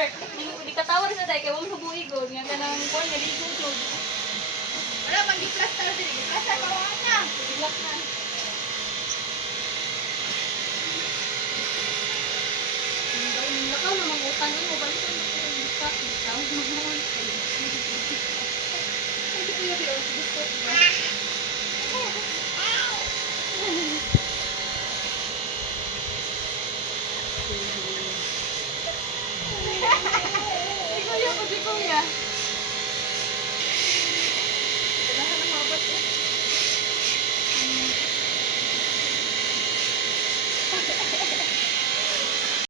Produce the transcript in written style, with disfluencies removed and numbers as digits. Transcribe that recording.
shirt. Di katawar sa day kay wala hubuigod nga kanang kon nga ligo jud. Wala man gi-plaster diri. Gi-plaster ko na. Biglas na. Nakaw na mangutan mo balikan mo ko yung stock bitaw mahal. Ay di kuya biyo gusto ba? Kuya po si kuya.